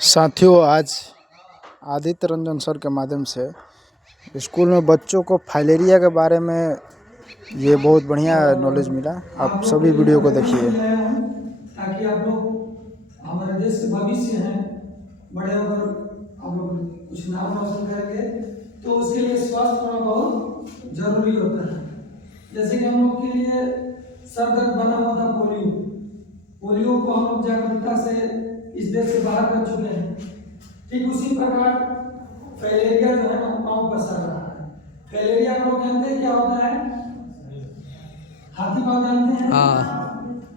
साथियों, आज आदित्य रंजन सर के माध्यम से स्कूल में बच्चों को फाइलेरिया के बारे में ये बहुत बढ़िया नॉलेज मिला। आप सभी वीडियो को देखिए। ताकि आप लोग हमारे देश के भविष्य हैं, बड़े होकर आप लोग कुछ नाम रोशन करेंगे, तो उसके लिए स्वास्थ्य होना बहुत जरूरी होता है। जैसे कि हम लोग के लिए सर दर्द बना हुआ था पोलियो को हम लोग जागरूकता से इस देश से बाहर कर चुके हैं। ठीक उसी प्रकार फाइलेरिया जो है ना पाँव पसर रहा है। फाइलेरिया हम लोग जानते हैं क्या होता है? हाथी पाँव जानते हैं?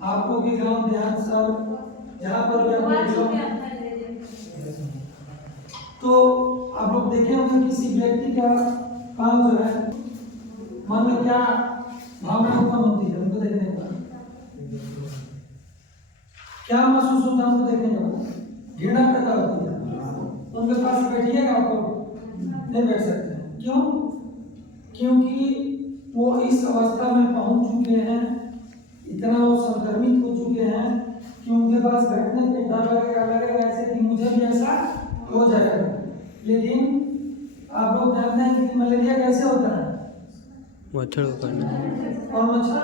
आपको भी गांव देहात सब जहाँ पर भी तो आप लोग देखे होंगे किसी व्यक्ति का पाँव जो है, मन में क्या भावना उत्पन्न होती है उनको देखने के बाद? क्या महसूस होता है उनको देखने के बाद? घृणा पैदा होती है। उनके पास बैठिएगा आपको नहीं बैठ सकते। क्यों? क्योंकि वो इस अवस्था में पहुंच चुके हैं, इतना वो संक्रमित हो चुके हैं कि उनके पास बैठने पे डर लगेगा ऐसे कि मुझे भी ऐसा हो जाएगा। लेकिन आप लोग जानते हैं कि मलेरिया कैसे होता है? मच्छर को काटना। और मच्छर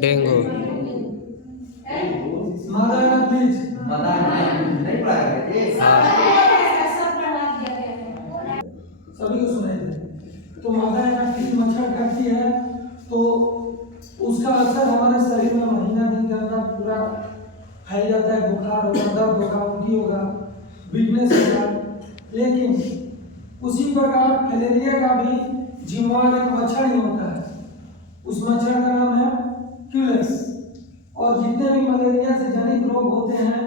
डेंगू। मादा प्लीज नहीं पढ़ाया सभी को सुनाई दे। तो मादा मच्छर काटती है तो उसका असर हमारे शरीर में महीना दिन के अंदर पूरा फैल जाता है। बुखार होगा, दर्द होगा, उल्टी होगा, वीकनेस होगा। लेकिन उसी प्रकार फाइलेरिया का भी जिम्मेवार एक मच्छर ही होता है। उस मच्छर का नाम है क्यूलेक्स। और जितने भी मलेरिया से जनित रोग होते हैं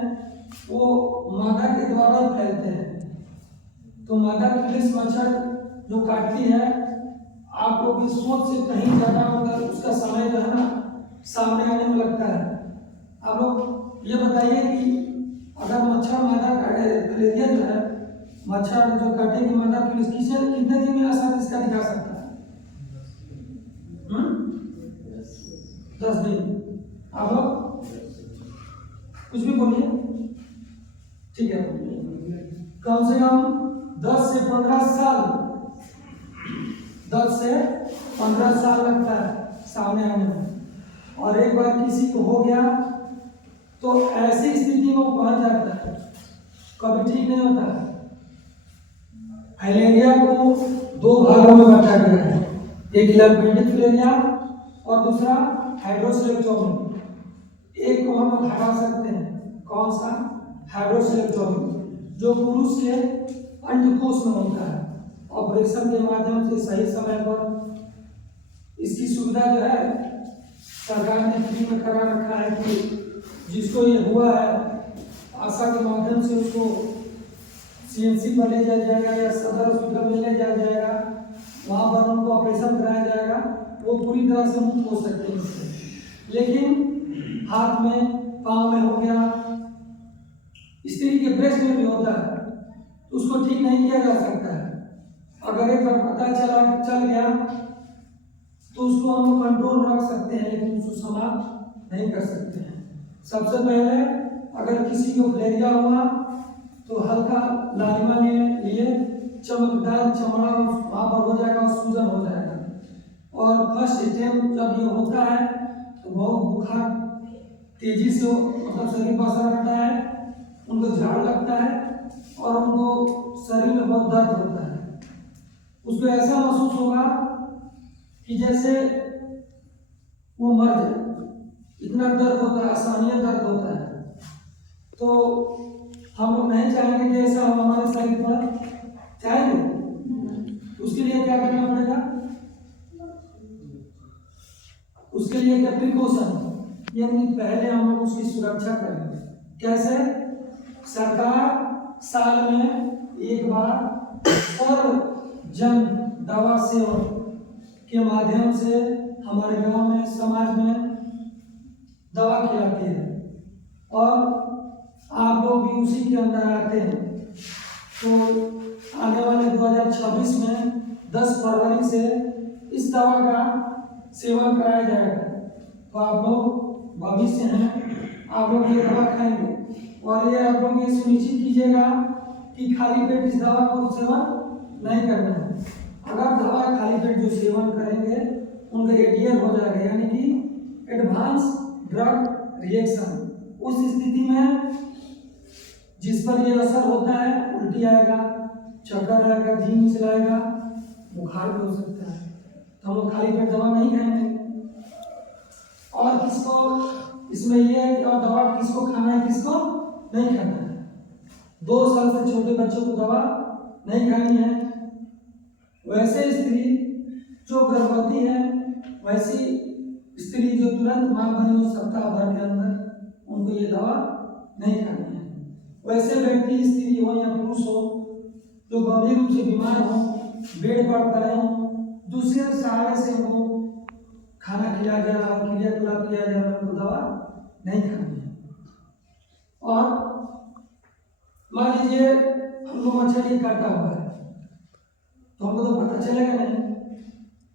वो मादा के द्वारा ही फैलते हैं। तो मादा क्यूलेक्स मच्छर जो काटती है, आप लोग की सोच से कहीं ज्यादा मतलब उसका समय जो है ना सामने आने में लगता है। आप लोग ये बताइए कि अगर मच्छर मादा फाइलेरिया जो है, मच्छर जो काटेगी मादा क्यूलेक्स, कितने दिन में असर इसका दिखा सकता है? 10 दिन। आप लोग कुछ भी बोलिए, ठीक है? कम से कम 10 से 15 साल 10 से 15 साल लगता है सामने आने में। और एक बार किसी को हो गया तो ऐसी स्थिति में पहुंच जाता है, कभी ठीक नहीं होता है। फाइलेरिया को 2 भागों में बांटा गया है, एक लैम्पेडिक फाइलेरिया और दूसरा हाइड्रोसेलेक्टोमी। एक को हम लोग हटा सकते हैं, कौन सा? हाइड्रोसेलेक्टोमी, जो पुरुष के अंडकोश में होता है। ऑपरेशन के माध्यम से सही समय पर इसकी सुविधा जो है सरकार ने फ्री में करा रखा है कि जिसको ये हुआ है आशा के माध्यम से उसको CNC पर ले जाया जाएगा या सदर हॉस्पिटल में ले जाया जाएगा, वहाँ पर उनको ऑपरेशन कराया जाएगा, वो पूरी तरह से मुक्त हो सकते हैं इससे। लेकिन हाथ में, पाँव में हो गया, स्त्री के ब्रेस्ट में भी होता है, तो उसको ठीक नहीं किया जा सकता है। अगर एक बार पता चल गया तो उसको हम कंट्रोल रख सकते हैं, लेकिन उसको समाप्त नहीं कर सकते हैं। सबसे पहले अगर किसी को फाइलेरिया हुआ तो हल्का लालिमा लिए चमकदार चमड़ा वहाँ पर हो जाएगा और सूजन हो जाएगा। और फर्स्ट अटेम्प्ट जब ये होता है तो बहुत बुखार तेजी से मतलब शरीर पर असर करता है, उनको झाड़ लगता है और उनको शरीर में बहुत दर्द होता है। उसको ऐसा महसूस होगा कि जैसे वो मर जाए, इतना दर्द होता है, असहनीय दर्द होता है। तो हम लोग नहीं चाहेंगे कि ऐसा हो हमारे शरीर पर, चाहेंगे? उसके लिए क्या करना पड़ेगा? उसके लिए क्या प्रिकॉशन, यानी पहले हम लोग उसकी सुरक्षा करेंगे। कैसे? सरकार साल में एक बार सर्व जन दवा सेवन के माध्यम से हमारे गांव में, समाज में दवा खिलाती है और आप लोग भी उसी के अंदर आते हैं। तो आने वाले 2026 में 10 फरवरी से इस दवा का सेवन कराया जाएगा। तो आप लोग भविष्य हैं, आप लोग ये दवा खाएंगे और ये आप लोग ये सुनिश्चित कीजिएगा कि खाली पेट इस दवा को सेवन नहीं करना है। अगर दवा खाली पेट जो सेवन करेंगे उनका एडीएल हो जाएगा, यानी कि एडवांस ड्रग रिएक्शन। उस स्थिति में जिस पर ये असर होता है, उल्टी आएगा, चक्कर आएगा, जी मिचलाएगा, बुखार भी हो सकता है। तो हम लोग खाली पेट दवा नहीं खाएंगे। और किसको इसमें ये है कि और दवा किसको खाना है, किसको नहीं खाना है। 2 साल से छोटे बच्चों को दवा नहीं खानी है। वैसे स्त्री जो गर्भवती है, वैसी स्त्री जो तुरंत मां बनी हो सप्ताह भर के अंदर, उनको ये दवा नहीं खानी है। वैसे व्यक्ति, स्त्री हो या पुरुष हो, जो गंभीर रूप से बीमार हो, बेड पर पड़े हो, दूसरे सहारे से उनको खाना खिलाया जा रहा हो, क्रियाकलाप किया जा रहा है, उनको दवा नहीं खानी है। और मान लीजिए हम लोग मछली काटा हुआ है, तो हमको तो पता चलेगा नहीं।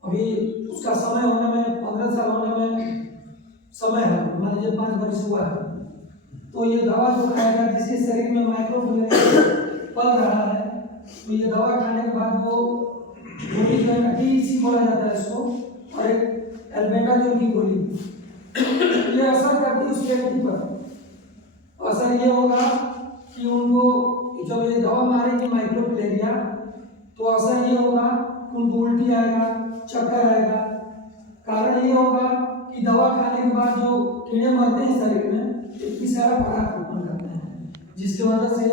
अभी उसका समय होने में 15 साल होने में समय है, मान लीजिए 5 वर्ष हुआ है, तो ये दवा जो खाएगा, जिसके शरीर में माइक्रोफ्लेरेंस पल रहा है, तो ये दवा खाने के बाद वो गोली जो है टीसी बोला जाता है इसको, और एक एल्बेंडाजोल की गोली, ये असर करती है उस व्यक्ति पर। असर ये होगा कि उनको जब ये दवा मारेगी माइक्रोफ्लेरिया, तो असर ये होगा कि उनको उल्टी आएगा, चक्कर आएगा। कारण ये होगा कि दवा खाने के बाद जो कीड़े मरते हैं शरीर में, इतनी सारा पदार्थ उत्पन्न करते हैं, जिसकी वजह से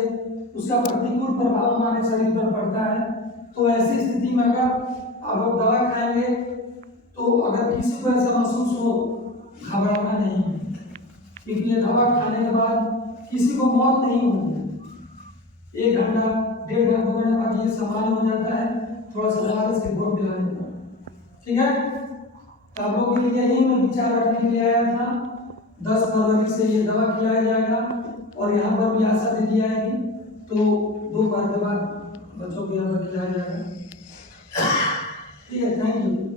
उसका प्रतिकूल प्रभाव हमारे शरीर पर पड़ता है। तो ऐसी स्थिति में अगर आप लोग दवा खाएंगे, तो अगर किसी को ऐसा महसूस हो, घबराना नहीं, क्योंकि ये दवा खाने के बाद किसी को मौत नहीं होती। 1 घंटा, 1.5 घंटा, 2 घंटे बाद ये सामान्य हो जाता है, थोड़ा सा लालच के घोर पिलाने पर। ठीक है, तो आप लोगों के लिए यही मैं विचार रखने के लिए आया था। 10 फरवरी से ये दवा खिलाया जाएगा, और यहाँ पर भी आशा दे दी जाएगी, तो दोपहर के बाद बच्चों को यहाँ पर खिलाया जाएगा। ठीक है, थैंक यू।